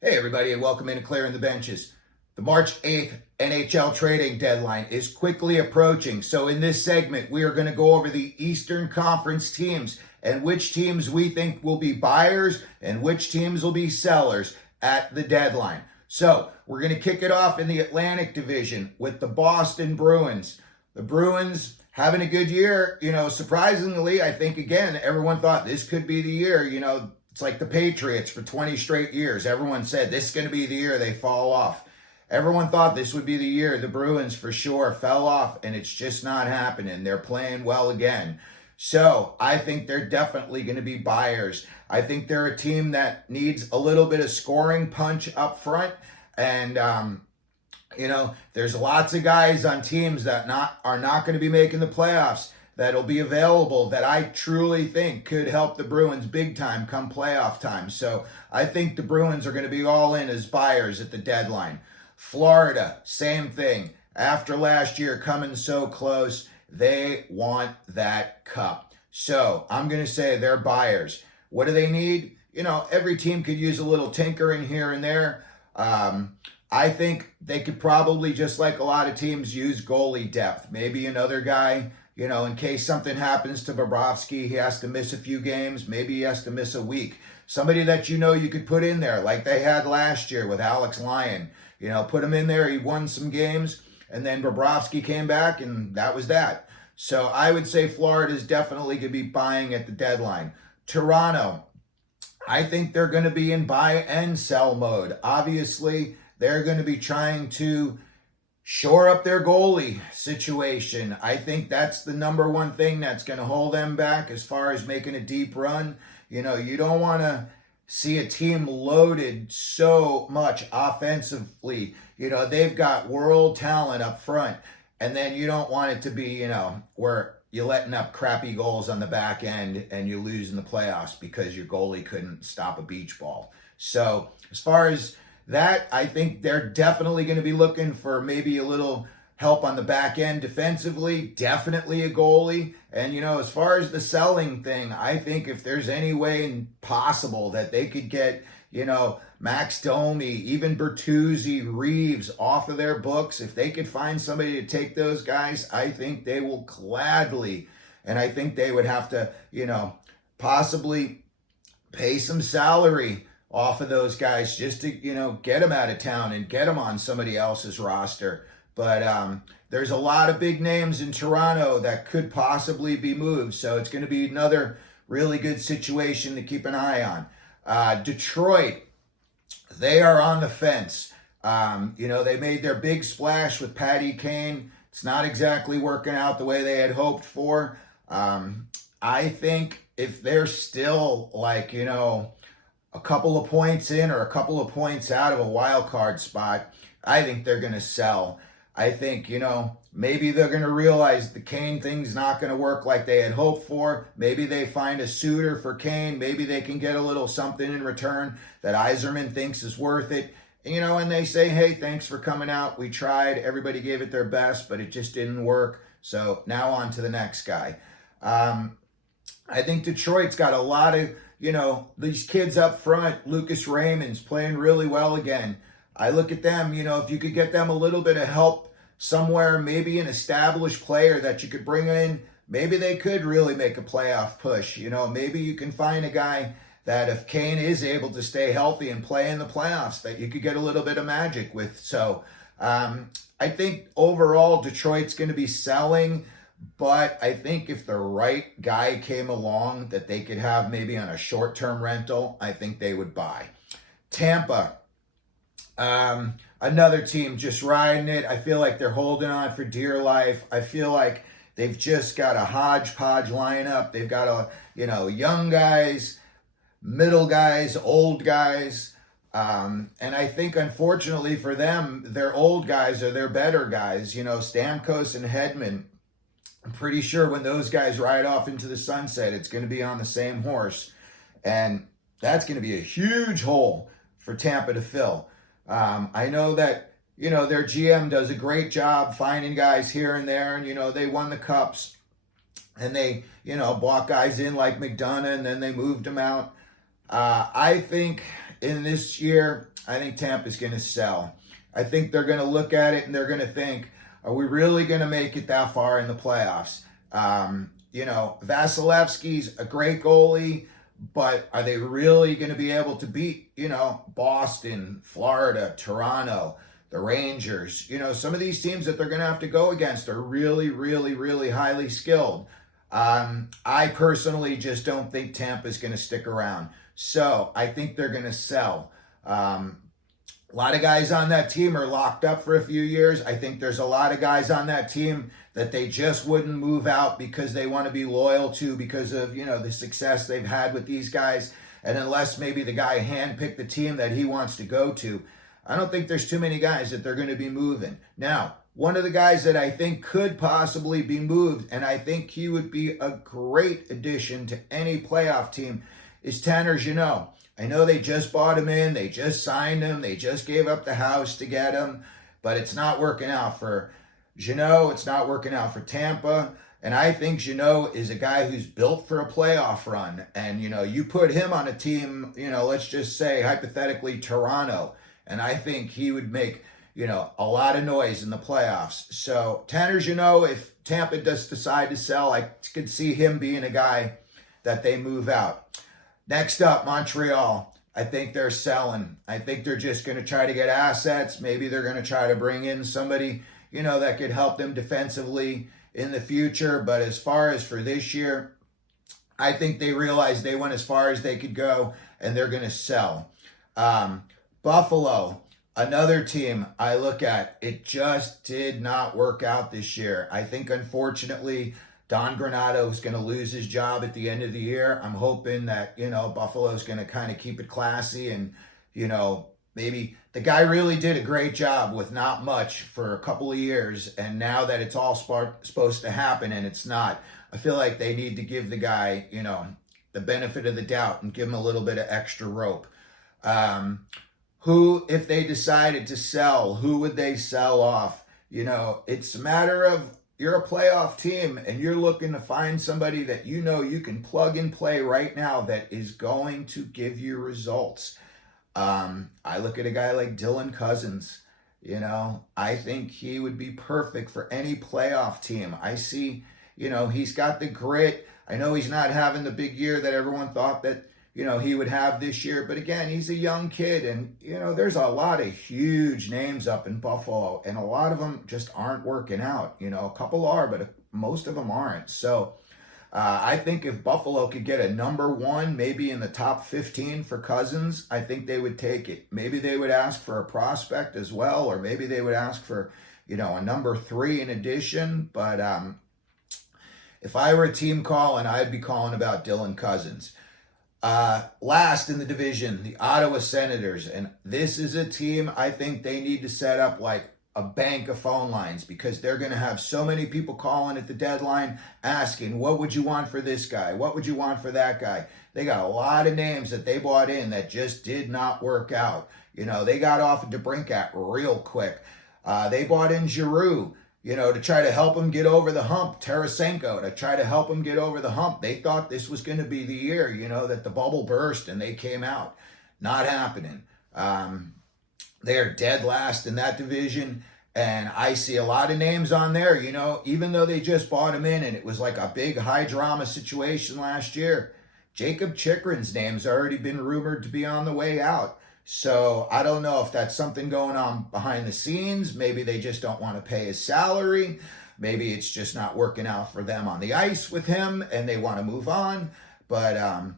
Hey, everybody, and welcome into Clearing the Benches. The March 8th NHL trading deadline is quickly approaching. So, in this segment, we are going to go over the Eastern Conference teams and which teams we think will be buyers and which teams will be sellers at the deadline. So, we're going to kick it off in the Atlantic Division with the Boston Bruins. The Bruins having a good year. Surprisingly, I think, again, everyone thought this could be the year. It's like the Patriots for 20 straight years. Everyone said this is going to be the year they fall off. Everyone thought this would be the year the Bruins for sure fell off, and it's just not happening. They're playing well again. So I think they're definitely going to be buyers. I think they're a team that needs a little bit of scoring punch up front. And, there's lots of guys on teams that are not going to be making the playoffs that'll be available that I truly think could help the Bruins big time come playoff time. So I think the Bruins are going to be all in as buyers at the deadline. Florida, same thing. After last year coming so close, they want that cup. So I'm going to say they're buyers. What do they need? Every team could use a little tinkering here and there. I think they could probably, just like a lot of teams, use goalie depth. Maybe another guy, in case something happens to Bobrovsky, he has to miss a few games. Maybe he has to miss a week. Somebody that you could put in there, like they had last year with Alex Lyon. Put him in there. He won some games, and then Bobrovsky came back, and that was that. So I would say Florida is definitely going to be buying at the deadline. Toronto, I think they're going to be in buy and sell mode. Obviously, they're going to be trying to shore up their goalie situation. I think that's the number one thing that's going to hold them back as far as making a deep run. You don't want to see a team loaded so much offensively. They've got world talent up front, and then you don't want it to be, where you're letting up crappy goals on the back end and you lose in the playoffs because your goalie couldn't stop a beach ball. So as far as that, I think they're definitely going to be looking for maybe a little help on the back end defensively, definitely a goalie. And, as far as the selling thing, I think if there's any way possible that they could get, Max Domi, even Bertuzzi, Reeves off of their books, if they could find somebody to take those guys, I think they will gladly. And I think they would have to, possibly pay some salary off of those guys just to, get them out of town and get them on somebody else's roster. But there's a lot of big names in Toronto that could possibly be moved. So it's going to be another really good situation to keep an eye on. Detroit, they are on the fence. They made their big splash with Patty Kane. It's not exactly working out the way they had hoped for. I think if they're still a couple of points in or a couple of points out of a wild card spot, I think they're going to sell. I think, maybe they're going to realize the Kane thing's not going to work like they had hoped for. Maybe they find a suitor for Kane. Maybe they can get a little something in return that Yzerman thinks is worth it. And they say, hey, thanks for coming out. We tried. Everybody gave it their best, but it just didn't work. So now on to the next guy. I think Detroit's got a lot of, these kids up front. Lucas Raymond's playing really well again. I look at them, if you could get them a little bit of help somewhere, maybe an established player that you could bring in, maybe they could really make a playoff push. Maybe you can find a guy that if Kane is able to stay healthy and play in the playoffs, that you could get a little bit of magic with. So I think overall Detroit's going to be selling, but I think if the right guy came along that they could have maybe on a short-term rental, I think they would buy. Tampa, another team just riding it. I feel like they're holding on for dear life. I feel like they've just got a hodgepodge lineup. They've got young guys, middle guys, old guys. And I think, unfortunately for them, their old guys are their better guys. Stamkos and Hedman. I'm pretty sure when those guys ride off into the sunset, it's going to be on the same horse. And that's going to be a huge hole for Tampa to fill. I know that, their GM does a great job finding guys here and there. And, they won the cups. And they, bought guys in like McDonough, and then they moved them out. I think, in this year, I think Tampa's going to sell. I think they're going to look at it and they're going to think, are we really going to make it that far in the playoffs? Vasilevsky's a great goalie, but are they really going to be able to beat, Boston, Florida, Toronto, the Rangers? Some of these teams that they're going to have to go against are really, really, really highly skilled. I personally just don't think Tampa's going to stick around. So I think they're going to sell. A lot of guys on that team are locked up for a few years. I think there's a lot of guys on that team that they just wouldn't move out because they want to be loyal to because of, the success they've had with these guys. And unless maybe the guy handpicked the team that he wants to go to, I don't think there's too many guys that they're going to be moving. Now, one of the guys that I think could possibly be moved, and I think he would be a great addition to any playoff team, is Tanner Jeannot. I know they just bought him in, they just signed him, they just gave up the house to get him, but it's not working out for Jeannot, it's not working out for Tampa, and I think Jeannot is a guy who's built for a playoff run, and you put him on a team, let's just say hypothetically Toronto, and I think he would make a lot of noise in the playoffs. So Tanner Jeannot, if Tampa does decide to sell, I could see him being a guy that they move out. Next up, Montreal. I think they're selling. I think they're just going to try to get assets. Maybe they're going to try to bring in somebody, that could help them defensively in the future. But as far as for this year, I think they realize they went as far as they could go, and they're going to sell. Buffalo. Another team I look at, it just did not work out this year. I think, unfortunately, Don Granato is going to lose his job at the end of the year. I'm hoping that, Buffalo is going to kind of keep it classy and, maybe the guy really did a great job with not much for a couple of years. And now that it's all supposed to happen and it's not, I feel like they need to give the guy, the benefit of the doubt and give him a little bit of extra rope. Who, if they decided to sell, who would they sell off? It's a matter of you're a playoff team and you're looking to find somebody that you can plug and play right now that is going to give you results. I look at a guy like Dylan Cousins. I think he would be perfect for any playoff team. I see, he's got the grit. I know he's not having the big year that everyone thought that he would have this year. But again, he's a young kid. And, there's a lot of huge names up in Buffalo. And a lot of them just aren't working out. A couple are, but most of them aren't. So I think if Buffalo could get a number one, maybe in the top 15 for Cousins, I think they would take it. Maybe they would ask for a prospect as well. Or maybe they would ask for, a number 3 in addition. But if I were a team calling, I'd be calling about Dylan Cousins. Last in the division, the Ottawa Senators. And this is a team I think they need to set up like a bank of phone lines because they're going to have so many people calling at the deadline asking, what would you want for this guy? What would you want for that guy? They got a lot of names that they bought in that just did not work out. They got off of DeBrincat real quick. They bought in Giroux, to try to help him get over the hump. Tarasenko, to try to help him get over the hump. They thought this was going to be the year, that the bubble burst and they came out. Not happening. They're dead last in that division. And I see a lot of names on there, even though they just bought him in and it was like a big high drama situation last year. Jacob Chikrin's name's already been rumored to be on the way out. So I don't know if that's something going on behind the scenes. Maybe they just don't want to pay his salary. Maybe it's just not working out for them on the ice with him and they want to move on. But,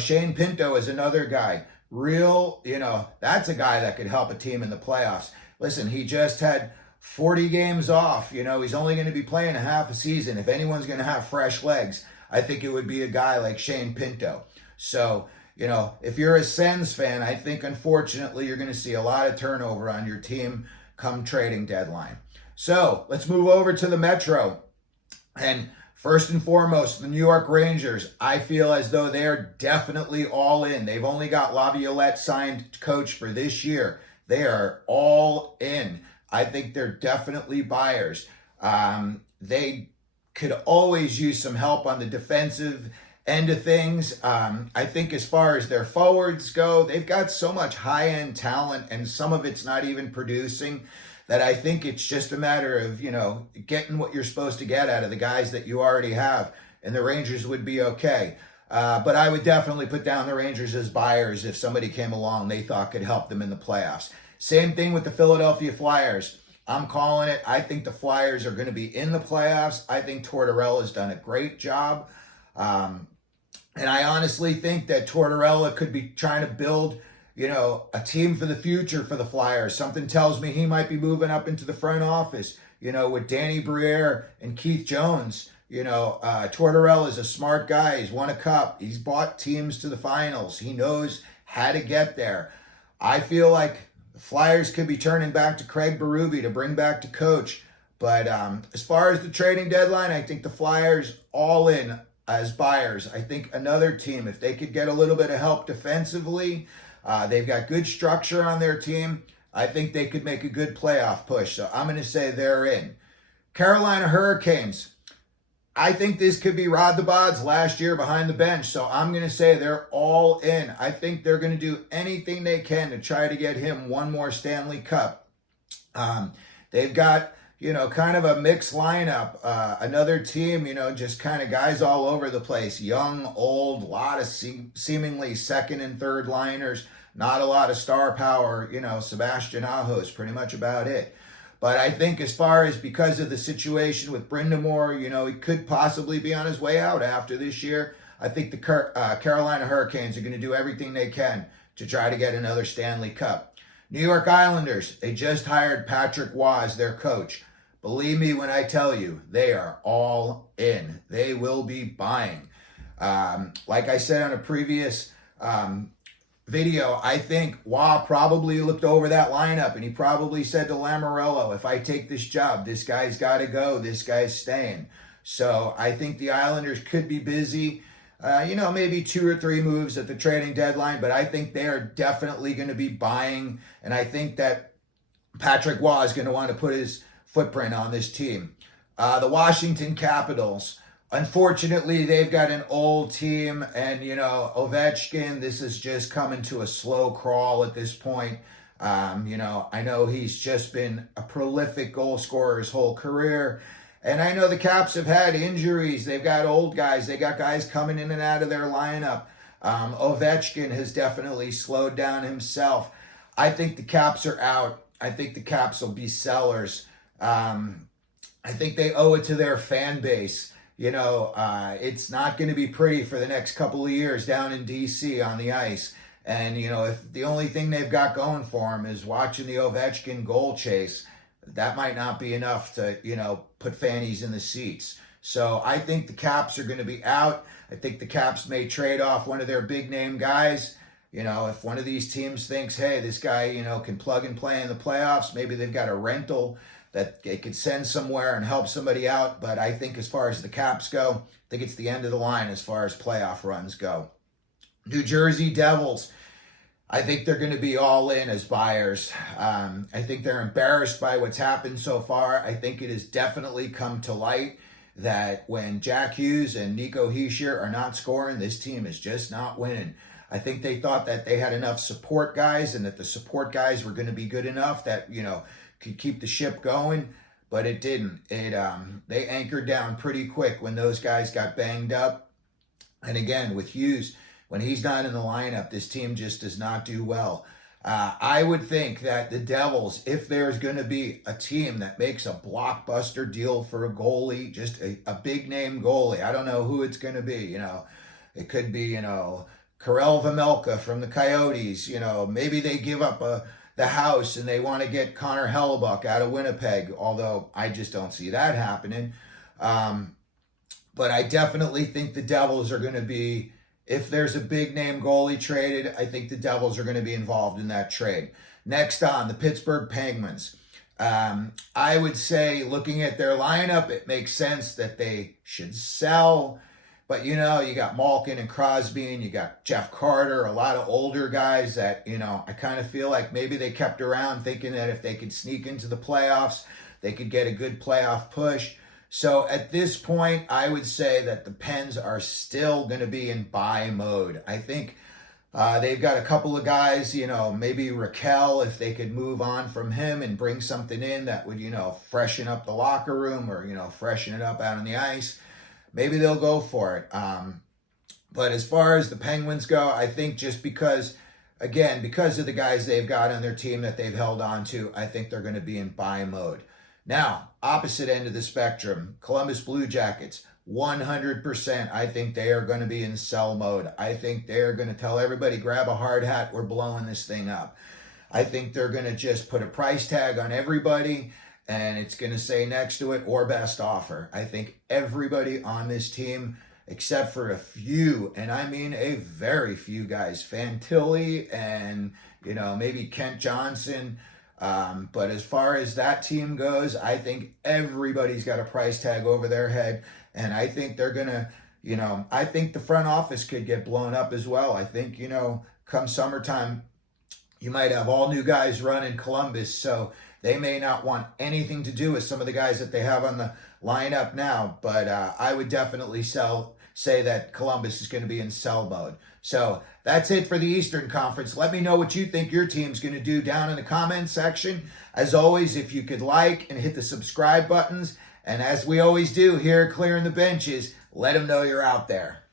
Shane Pinto is another guy. That's a guy that could help a team in the playoffs. Listen, he just had 40 games off. He's only going to be playing a half a season. If anyone's going to have fresh legs, I think it would be a guy like Shane Pinto. So, if you're a Sens fan, I think, unfortunately, you're going to see a lot of turnover on your team come trading deadline. So let's move over to the Metro. And first and foremost, the New York Rangers, I feel as though they're definitely all in. They've only got Laviolette signed coach for this year. They are all in. I think they're definitely buyers. They could always use some help on the defensive end of things. I think as far as their forwards go, they've got so much high-end talent, and some of it's not even producing, that I think it's just a matter of, getting what you're supposed to get out of the guys that you already have, and the Rangers would be okay. But I would definitely put down the Rangers as buyers if somebody came along they thought could help them in the playoffs. Same thing with the Philadelphia Flyers. I'm calling it. I think the Flyers are going to be in the playoffs. I think Tortorella has done a great job. And I honestly think that Tortorella could be trying to build, a team for the future for the Flyers. Something tells me he might be moving up into the front office, with Danny Briere and Keith Jones. Tortorella is a smart guy. He's won a cup. He's brought teams to the finals. He knows how to get there. I feel like the Flyers could be turning back to Craig Berube to bring back to coach. But as far as the trading deadline, I think the Flyers all in as buyers. I think another team, if they could get a little bit of help defensively, they've got good structure on their team. I think they could make a good playoff push. So I'm going to say they're in. Carolina Hurricanes. I think this could be Rod the Bod's last year behind the bench, so I'm going to say they're all in. I think they're going to do anything they can to try to get him one more Stanley Cup. They've got, kind of a mixed lineup. Another team, just kind of guys all over the place. Young, old, a lot of seemingly second and third liners. Not a lot of star power. Sebastian Aho is pretty much about it. But I think as far as because of the situation with Brind'Amour, he could possibly be on his way out after this year. I think the Carolina Hurricanes are going to do everything they can to try to get another Stanley Cup. New York Islanders, they just hired Patrick Waugh as their coach. Believe me when I tell you, they are all in. They will be buying. Like I said on a previous video, I think Waugh probably looked over that lineup and he probably said to Lamoriello, if I take this job, this guy's got to go, this guy's staying. So I think the Islanders could be busy, maybe 2 or 3 moves at the trading deadline, but I think they are definitely going to be buying, and I think that Patrick Waugh is going to want to put his footprint on this team. The Washington Capitals. Unfortunately, they've got an old team, and, Ovechkin, this is just coming to a slow crawl at this point. I know he's just been a prolific goal scorer his whole career, and I know the Caps have had injuries. They've got old guys. They got guys coming in and out of their lineup. Ovechkin has definitely slowed down himself. I think the Caps are out. I think the Caps will be sellers. I think they owe it to their fan base. It's not going to be pretty for the next couple of years down in D.C. on the ice. And, if the only thing they've got going for them is watching the Ovechkin goal chase, that might not be enough to, put fannies in the seats. So I think the Caps are going to be out. I think the Caps may trade off one of their big name guys. If one of these teams thinks, hey, this guy, can plug and play in the playoffs, maybe they've got a rental that they could send somewhere and help somebody out. But I think as far as the Caps go, I think it's the end of the line as far as playoff runs go. New Jersey Devils, I think they're going to be all in as buyers. I think they're embarrassed by what's happened so far. I think it has definitely come to light that when Jack Hughes and Nico Hischier are not scoring, this team is just not winning. I think they thought that they had enough support guys and that the support guys were going to be good enough that, could keep the ship going, but it didn't. They anchored down pretty quick when those guys got banged up. And again, with Hughes, when he's not in the lineup, this team just does not do well. I would think that the Devils, if there's going to be a team that makes a blockbuster deal for a goalie, just a big name goalie, I don't know who it's going to be. It could be, Karel Vejmelka from the Coyotes. Maybe they give up the house and they want to get Connor Hellebuck out of Winnipeg, although I just don't see that happening. But I definitely think the Devils are going to be, if there's a big name goalie traded, I think the Devils are going to be involved in that trade. Next on, the Pittsburgh Penguins. I would say, looking at their lineup, it makes sense that they should sell. But, you got Malkin and Crosby, and you got Jeff Carter, a lot of older guys that, I kind of feel like maybe they kept around thinking that if they could sneak into the playoffs, they could get a good playoff push. So at this point, I would say that the Pens are still going to be in buy mode. I think they've got a couple of guys, maybe Raquel, if they could move on from him and bring something in that would, freshen up the locker room or, freshen it up out on the ice, maybe they'll go for it. But as far as the Penguins go, I think just because of the guys they've got on their team that they've held on to, I think they're going to be in buy mode. Now, opposite end of the spectrum, Columbus Blue Jackets, 100%. I think they are going to be in sell mode. I think they're going to tell everybody, grab a hard hat, we're blowing this thing up. I think they're going to just put a price tag on everybody, and it's going to say next to it, or best offer. I think everybody on this team, except for a few, and I mean a very few guys, Fantilli and, maybe Kent Johnson. But as far as that team goes, I think everybody's got a price tag over their head. And I think they're going to, I think the front office could get blown up as well. I think, come summertime, you might have all new guys running Columbus. So they may not want anything to do with some of the guys that they have on the lineup now. But I would definitely say that Columbus is going to be in sell mode. So that's it for the Eastern Conference. Let me know what you think your team's going to do down in the comments section. As always, if you could like and hit the subscribe buttons. And as we always do here at Clearing the Benches, let them know you're out there.